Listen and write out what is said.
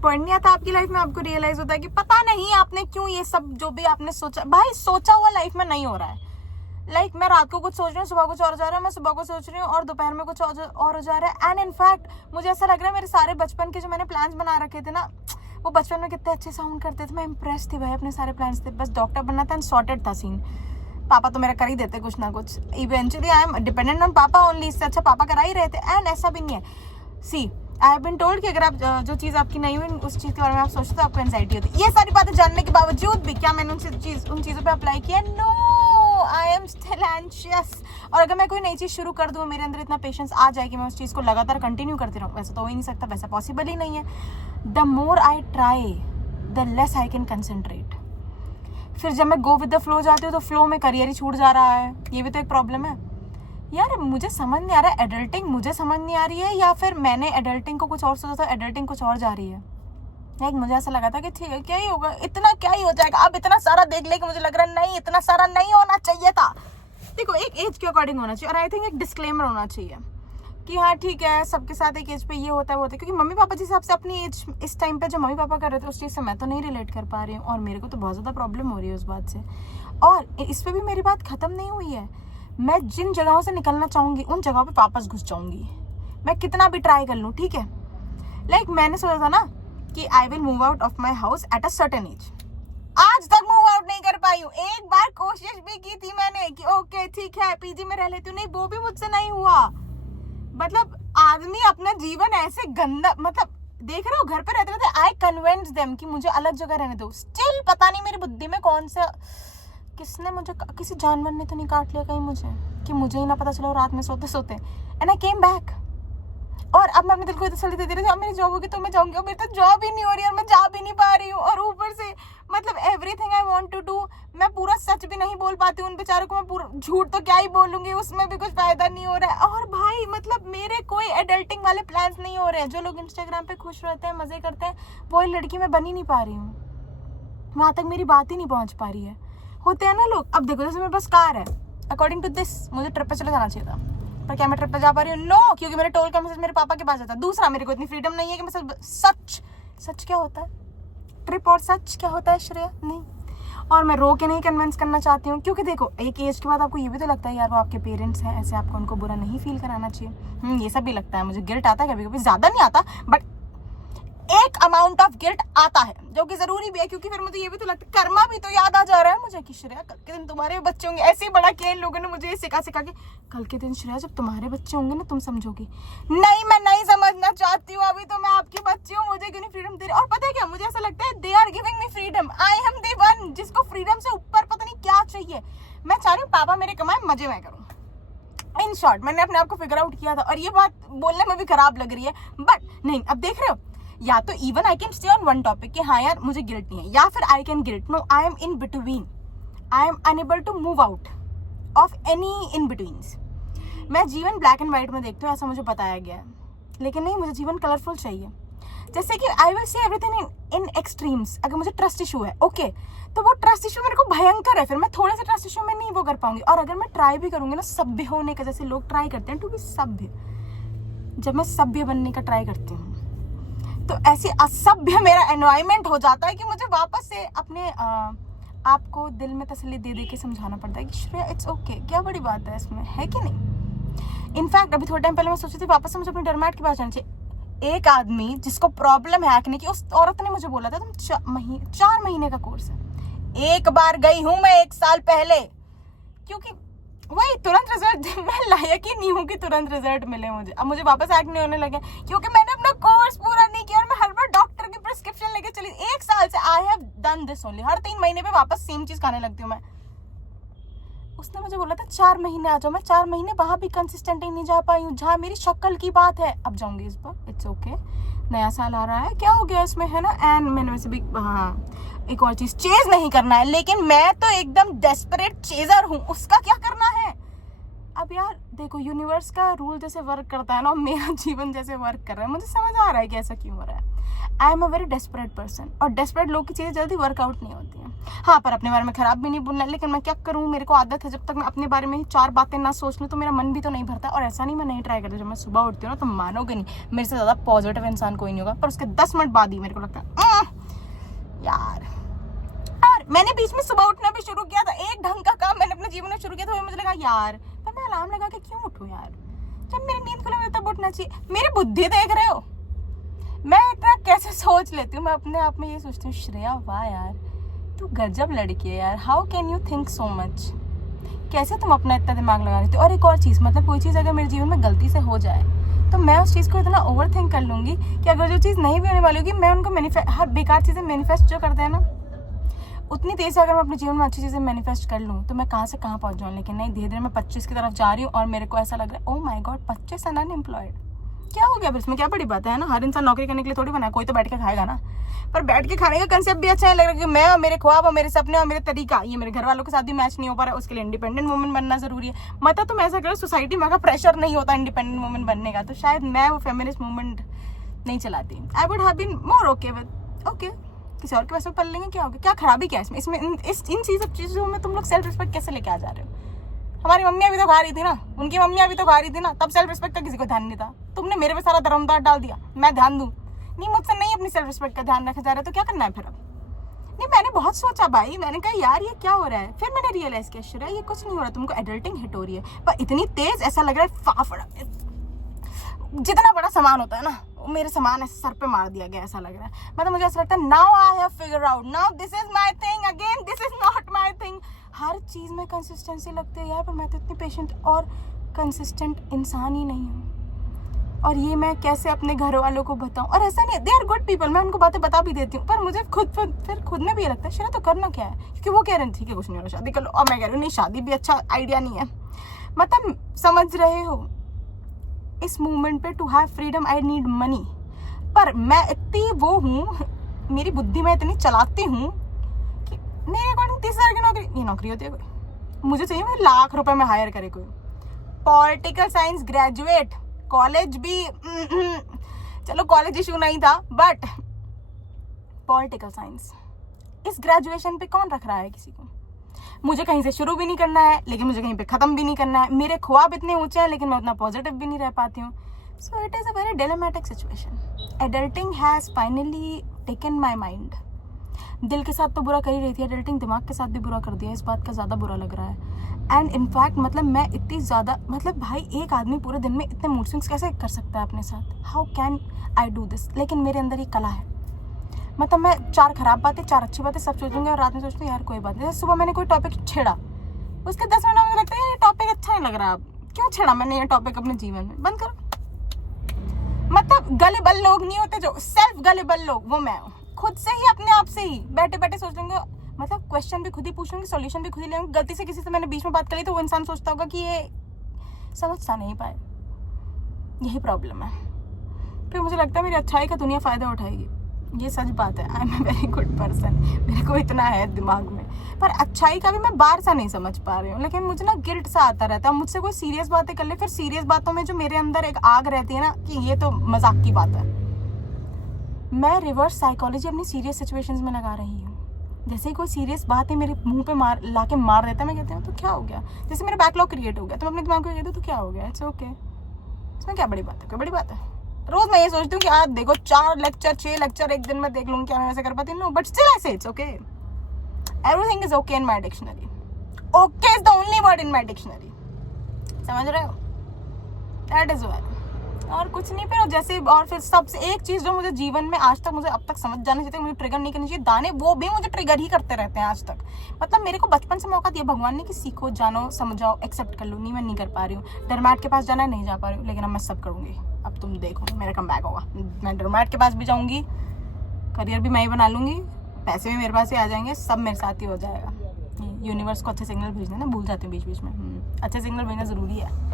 Point नहीं आता आपकी लाइफ में, आपको रियलाइज होता है कि पता नहीं आपने क्यों ये सब जो भी आपने सोचा, भाई सोचा हुआ लाइफ में नहीं हो रहा है। लाइक मैं रात को कुछ सोच रही हूँ, सुबह कुछ और जा रहा है, मैं सुबह को सोच रही हूँ और दोपहर में कुछ और हो जा रहा है। एंड इनफैक्ट मुझे ऐसा लग रहा है मेरे सारे बचपन के जो मैंने प्लान्स बना रखे थे ना, वो बचपन में कितने अच्छे साउंड करते थे, मैं इम्प्रेस थी भाई अपने सारे प्लान्स थे, बस डॉक्टर बनना था एंड सॉर्टेड था सीन। पापा तो मेरा कर ही देते कुछ ना कुछ, eventually I am dependent on पापा ओनली, इससे अच्छा पापा करा ही रहे थे। एंड ऐसा भी नहीं है, सी आई हैव बीन टोल्ड कि अगर आप जो चीज़ आपकी नहीं हुई उस चीज़ के बारे में आप सोचते तो आपको एंजाइटी होती है। ये सारी बातें जानने के बावजूद भी क्या मैंने उन चीज़ों पे अप्लाई किया? No, I am still anxious. और अगर मैं कोई नई चीज़ शुरू कर दूँ, मेरे अंदर इतना पेशेंस आ जाए कि मैं उस चीज़ को लगातार कंटिन्यू करती रहूँ, वैसे तो हो ही नहीं सकता, वैसा पॉसिबल ही नहीं है। The more I try the less I can concentrate. फिर जब मैं गो विद द फ्लो जाती हूँ तो फ्लो में करियर ही छूट जा रहा है, ये भी तो एक प्रॉब्लम है यार। मुझे समझ नहीं आ रहा है, एडल्टिंग मुझे समझ नहीं आ रही है या फिर मैंने एडल्टिंग को कुछ और सोचा था, एडल्टिंग कुछ और जा रही है। लाइक मुझे ऐसा लगा था कि ठीक है क्या ही होगा, इतना क्या ही हो जाएगा। अब इतना सारा देख ले कि मुझे लग रहा है नहीं, इतना सारा नहीं होना चाहिए था। देखो एक एज के अकॉर्डिंग होना चाहिए, और आई थिंक एक डिस्क्लेमर होना चाहिए कि हाँ ठीक है सबके साथ एक एज पे ये होता है वो होता है, क्योंकि मम्मी पापा जिस हिसाब से अपनी एज इस टाइम पे जो मम्मी पापा कर रहे थे उस चीज़ से मैं तो नहीं रिलेट कर पा रही हूँ, और मेरे को तो बहुत ज़्यादा प्रॉब्लम हो रही है उस बात से। और इस पर भी मेरी बात ख़त्म नहीं हुई है, मैं जिन जगहों से निकलना चाहूँगी उन जगहों पे वापस घुस जाऊँगी, मैं कितना भी ट्राई कर लूँ, ठीक है। लाइक मैंने सोचा था ना कि I will move out of my house at a certain age, आज तक मूव आउट नहीं कर पाई हूँ। एक बार कोशिश भी की थी मैंने कि ओके ठीक है पीजी में रह लेती हूँ, नहीं वो भी मुझसे नहीं हुआ। मतलब आदमी अपना जीवन ऐसे गंदा, मतलब देख रहे हो घर पे रहते रहते आई कन्विंस देम कि मुझे अलग जगह रहने दो, स्टिल पता नहीं मेरी बुद्धि में कौन सा, किसने मुझे, किसी जानवर ने तो नहीं काट लिया कहीं मुझे, कि मुझे ही ना पता चला रात में सोते सोते। एंड आई केम बैक, और अब मैं अपने दिल को तसल्ली देती रही, अब मेरी जॉब होगी तो मैं जाऊंगी, और मेरी तो जॉब ही नहीं हो रही है और मैं जा भी नहीं पा रही हूँ। और ऊपर से मतलब everything I want to do, मैं पूरा सच भी नहीं बोल पाती हूँ उन बेचारों को, मैं पूरा झूठ तो क्या ही बोलूंगी, उसमें भी कुछ फायदा नहीं हो रहा है। और भाई मतलब मेरे कोई एडल्टिंग वाले प्लान्स नहीं हो रहे हैं। जो लोग इंस्टाग्राम पे खुश रहते हैं, मजे करते हैं, वो लड़की मैं बन ही नहीं पा रही हूँ, वहां तक मेरी बात ही नहीं पहुंच पा रही है। होते हैं ना लोग, अब देखो जैसे मेरे पास कार है, अकॉर्डिंग टू दिस मुझे ट्रिप पे चले जाना चाहिए था, पर क्या मैं ट्रिप पे जा पा रही हूँ? नो, क्योंकि मेरे टोल का मैसेज मेरे पापा के पास जाता है। दूसरा, मेरे को इतनी फ्रीडम नहीं है कि मैं सच क्या होता है, ट्रिप और सच क्या होता है श्रेया, नहीं। और मैं रो के नहीं कन्विंस करना चाहती हूँ, क्योंकि देखो एक एज के बाद आपको ये भी तो लगता है यार वो आपके पेरेंट्स हैं, ऐसे आपको उनको बुरा नहीं फील कराना चाहिए। ये सब भी लगता है, मुझे गिल्ट आता है कभी कभी, ज्यादा नहीं आता बट एक अमाउंट ऑफ गिल्ट आता है, जो कि जरूरी भी है, क्योंकि फिर मुझे ये भी तो लगता है, कर्मा भी तो याद आ जा रहा है मुझे कि श्रेया कल के दिन तुम्हारे बच्चे होंगे। ऐसे ही बड़ा किया इन लोगों ने मुझे ये सिखा के, कल के दिन श्रेया जब तुम्हारे बच्चे होंगे ना तुम समझोगी। नहीं, मैं नहीं समझना चाहती हूँ, अभी तो मैं आपकी बच्ची हूँ, मुझे क्यों नहीं फ्रीडम दे रही। और पता है क्या, मुझे ऐसा लगता है they are giving me freedom, I am the one जिसको फ्रीडम से ऊपर पता नहीं क्या चाहिए। मैं चाह रही हूँ पापा मेरे कमाए, मजे मैं करूँ। इन शॉर्ट मैंने अपने आप को फिगर आउट किया था, और ये बात बोलने में भी खराब लग रही है बट नहीं, अब देख रहे हो, या तो even I can stay on one topic कि हाँ यार मुझे गिल्ट नहीं है, या फिर I can guilt, no I am in between, I am unable to move out of any in betweens. मैं जीवन ब्लैक एंड व्हाइट में देखती हूँ, ऐसा मुझे बताया गया है, लेकिन नहीं, मुझे जीवन कलरफुल चाहिए। जैसे कि I will see everything in extremes. अगर मुझे ट्रस्ट इशू है ओके, तो वो ट्रस्ट इशू मेरे को भयंकर है, फिर मैं थोड़े से ट्रस्ट इशू में नहीं वो कर पाऊंगी। और अगर मैं ट्राई भी करूंगी ना सभ्य होने का, जैसे लोग ट्राई करते हैं टू बी सभ्य, जब मैं सभ्य बनने का ट्राई करती हूँ तो ऐसे असभ्य मेरा एनवायरमेंट हो जाता है कि मुझे वापस से अपने आपको दिल में तसल्ली दे दे के समझाना पड़ता है कि श्रेया इट्स ओके, क्या बड़ी बात है इसमें, है कि नहीं। इनफैक्ट अभी थोड़े टाइम पहले मैं सोची थी वापस से मुझे अपनी डर्मेट के पास जाना चाहिए। एक आदमी जिसको प्रॉब्लम है एक्ने की, उस औरत ने मुझे बोला था तुम 4 महीने का कोर्स है। एक बार गई हूँ मैं 1 साल पहले, क्योंकि वही तुरंत रिजल्ट, मैं लायक ही नहीं हूँ कि तुरंत रिजल्ट मिले मुझे। अब मुझे वापस एक्ने होने लगे क्योंकि मैंने अपना कोर्स पूरा नहीं किया, और मैं हर बार डॉक्टर की प्रिस्क्रिप्शन लेके चली। 1 साल से I have done this only, हर 3 महीने पे वापस सेम चीज खाने लगती हूँ मैं। उसने मुझे बोला था 4 महीने आ जाओ, मैं 4 महीने वहां भी कंसिस्टेंटली नहीं जा पाई हूँ, जहाँ मेरी शक्ल की बात है। अब जाऊंगी इस बार, इट्स ओके, नया साल आ रहा है, क्या हो गया इसमें, है ना। एंड मैंने वैसे भी हाँ एक और चीज, चेज नहीं करना है, लेकिन मैं तो एकदम डेस्परेट चेजर हूँ, उसका क्या करना है। अब यार देखो, यूनिवर्स का रूल जैसे वर्क करता है ना, मेरा जीवन जैसे वर्क कर रहा है, मुझे समझ आ रहा है कि ऐसा क्यों हो रहा है। I am a very desperate person, और डेस्परेट लोग की चीज़ें जल्दी वर्कआउट नहीं होती हैं। हाँ, पर अपने बारे में खराब भी नहीं बोलना, लेकिन मैं क्या करूँ, मेरे को आदत है, जब तक मैं अपने बारे में 4 बातें ना सोच लूँ तो मेरा मन भी तो नहीं भरता। और ऐसा नहीं मैं नहीं ट्राई करती, जब मैं सुबह उठती हूँ ना तो मानोगे नहीं, मेरे से ज़्यादा पॉजिटिव इंसान कोई नहीं होगा, पर उसके 10 मिनट बाद ही मेरे को लगता है यार। और मैंने बीच में सुबह उठना भी शुरू किया था, एक ढंग का काम मैंने अपने जीवन में शुरू किया था, मुझे लगा यार, पर मैं अलार्म लगा के क्यों उठूँ यार, जब मेरी नींद खुले तब उठना चाहिए। मेरी बुद्धि देख रहे हो, मैं इतना कैसे सोच लेती हूँ। मैं अपने आप में ये सोचती हूँ, श्रेया वाह यार, तू गजब लड़की है यार, how can you think so much, कैसे तुम अपना इतना दिमाग लगा लेती हो। और एक और चीज़, मतलब कोई चीज़ अगर मेरे जीवन में गलती से हो जाए तो मैं उस चीज़ को इतना ओवर थिंक कर लूँगी कि अगर जो चीज़ नहीं भी होने वाली होगी, मैं उनको हर बेकार चीज़ें मैनिफेस्ट जो करते हैं ना, उतनी तेज़ से अगर मैं अपने जीवन में अच्छी चीज़ें मैनिफेस्ट कर लूँ तो मैं कहाँ से कहाँ पहुँच जाऊँ। लेकिन नहीं, धीरे धीरे मैं 25 की तरफ जा रही हूँ और मेरे को ऐसा लग रहा है, oh my God 25 and unemployed, क्या हो गया, इसमें क्या बड़ी बात है ना। हर इंसान नौकरी करने के लिए थोड़ी बना है, कोई तो बैठ के खाएगा ना। पर बैठ के खाने का कंसेप्ट भी अच्छा है, लग रहा है कि मैं और मेरे ख्वाब और मेरे सपने और मेरे तरीका ये मेरे घर वालों के साथ भी मैच नहीं हो पा रहा है, उसके लिए इंडिपेंडेंट वुमन बनना जरूरी है। मतलब तुम ऐसा करो, सोसाइटी में अगर प्रेशर नहीं होता इंडिपेंडेंट वुमन बनने का, तो शायद मैं वो फेमिनिस्ट मूवमेंट नहीं चलाती। I would have been more okay with okay, किसी और के वैसे पढ़ लेंगे, क्या हो गया, क्या खराबी क्या है इसमें इन चीज़ों में तुम लोग सेल्फ रिस्पेक्ट कैसे लेके आ जा रहे हो। हमारी मम्मियाँ भी तो खा रही थी ना, उनकी मम्मियाँ भी तो खा रही थी ना, तब सेल्फ रिस्पेक्ट का किसी को ध्यान नहीं था। तुमने मेरे पे सारा धर्मदार डाल दिया, मैं ध्यान दूँ नहीं, मुझसे नहीं अपनी सेल्फ रिस्पेक्ट का ध्यान रखा जा रहा है, तो क्या करना है फिर अब। नहीं, मैंने बहुत सोचा भाई, मैंने कहा यार ये क्या हो रहा है, फिर मैंने रियलाइज किया श्रेया ये कुछ नहीं हो रहा, तुमको एडल्टिंग हिट हो रही है, पर इतनी तेज ऐसा लग रहा है फाफड़ा, जितना बड़ा सामान होता है ना वो मेरे सामान ऐसे सर पे मार दिया गया ऐसा लग रहा है। मतलब मुझे ऐसा लगता है now I have figure out, now this is my thing, again this is not my thing. हर चीज़ में कंसिस्टेंसी लगती है यार, पर मैं तो इतनी पेशेंट और कंसिस्टेंट इंसान ही नहीं हूँ। और ये मैं कैसे अपने घर वालों को बताऊँ। और ऐसा नहीं है, दे आर गुड पीपल, मैं उनको बातें बता भी देती हूँ, पर मुझे खुद में भी ये लगता है श्रेया तो करना क्या है, क्योंकि वो कह रहे हैं ठीक है कुछ नहीं हो रहा शादी कर लो, और मैं कह रही हूँ नहीं शादी भी अच्छा आइडिया नहीं है। मतलब समझ रहे हो, इस मूवमेंट पे to have freedom I need money, पर मैं इतनी वो हूँ, मेरी बुद्धि में इतनी चलाती हूँ कि मेरे अकॉर्डिंग 30,000 की नौकरी, ये नौकरी होती है कोई, मुझे चाहिए मुझे लाख रुपए में हायर करे कोई। पॉलिटिकल साइंस ग्रेजुएट, कॉलेज भी चलो कॉलेज इशू नहीं था, बट पॉलिटिकल साइंस इस ग्रेजुएशन पे कौन रख रहा है किसी को। मुझे कहीं से शुरू भी नहीं करना है, लेकिन मुझे कहीं पे ख़त्म भी नहीं करना है। मेरे ख्वाब इतने ऊंचे हैं, लेकिन मैं उतना पॉजिटिव भी नहीं रह पाती हूँ। So it is a very dilemmatic situation. Adulting has finally taken my mind. दिल के साथ तो बुरा कर ही रही थी, एडल्टिंग दिमाग के साथ भी बुरा कर दिया, इस बात का ज़्यादा बुरा लग रहा है। एंड इनफैक्ट मतलब मैं इतनी ज़्यादा, मतलब भाई एक आदमी पूरे दिन में इतने मूड स्विंग्स कैसे कर सकता है अपने साथ, how can I do this. लेकिन मेरे अंदर ये कला है, मतलब मैं 4 खराब बातें 4 अच्छी बातें सब सोचूंगी और रात में सोचती हूँ यार कोई बात नहीं। जैसे सुबह मैंने कोई टॉपिक छेड़ा, उसके 10 मिनट में मुझे लगता है ये टॉपिक अच्छा नहीं लग रहा, अब क्यों छेड़ा मैंने ये टॉपिक अपने जीवन में, बंद करो। मतलब गलेबल लोग नहीं होते जो सेल्फ गलेबल लोग, वो मैं हूँ। खुद से ही अपने आप से ही बैठे बैठे सोच लूंगी, मतलब क्वेश्चन भी खुद ही पूछूंगी, सॉल्यूशन भी खुद ही लेंगे। गलती से किसी से मैंने बीच में बात करी तो वो इंसान सोचता होगा कि ये समझता नहीं पाए, यही प्रॉब्लम है। फिर मुझे लगता है मेरी अच्छाई का दुनिया फ़ायदा उठाएगी, ये सच बात है। I am a very good person, मेरे को इतना है दिमाग में, पर अच्छाई का भी मैं बाहर सा नहीं समझ पा रही हूँ। लेकिन मुझे ना गिल्ट सा आता रहता है, मुझसे कोई सीरियस बातें कर ले, फिर सीरियस बातों में जो मेरे अंदर एक आग रहती है ना कि ये तो मजाक की बात है, मैं रिवर्स साइकोलॉजी अपनी सीरियस सिचुएशंस में लगा रही हूँ। जैसे ही कोई सीरियस बात है मेरे मुंह पे ला के मार देता है, मैं कहती हूँ तो क्या हो गया, जैसे मेरा बैकलॉग क्रिएट हो गया, तो मैं अपने दिमाग को कहती हूँ तो क्या हो गया, इट्स ओके, इसमें क्या बड़ी बात है, कोई बड़ी बात है। रोज मैं ये सोचती हूँ कि आज देखो 4 लेक्चर 6 लेक्चर एक दिन में देख लूँगी, क्या मैं वैसे कर पाती हूँ, बट स्टिल आई से it's okay, everything is okay in my dictionary, okay is the only word in my dictionary, समझ रहे हो, दैट इज व्हाई। और कुछ नहीं। फिर जैसे और फिर सबसे एक चीज़ जो मुझे जीवन में आज तक मुझे अब तक समझ जाना चाहिए, मुझे ट्रिगर नहीं करनी चाहिए, दाने वो भी मुझे ट्रिगर ही करते रहते हैं आज तक। मतलब मेरे को बचपन से मौका दिया भगवान ने कि सीखो, जानो, समझाओ, एक्सेप्ट कर लो। नहीं मैं नहीं कर पा रही हूँ, डरमैट के पास जाना है नहीं जा पा रही हूँ, लेकिन अब मैं सब करूँगी। अब तुम देखो मेरा कम बैक होगा, मैं डरमैट के पास भी जाऊँगी, करियर भी मैं ही बना लूँगी, पैसे भी मेरे पास ही आ जाएंगे, सब मेरे साथ ही हो जाएगा। यूनिवर्स को अच्छे सिग्नल भेजना ना, भूल जाती हूँ बीच बीच में, अच्छे सिग्नल भेजना ज़रूरी है।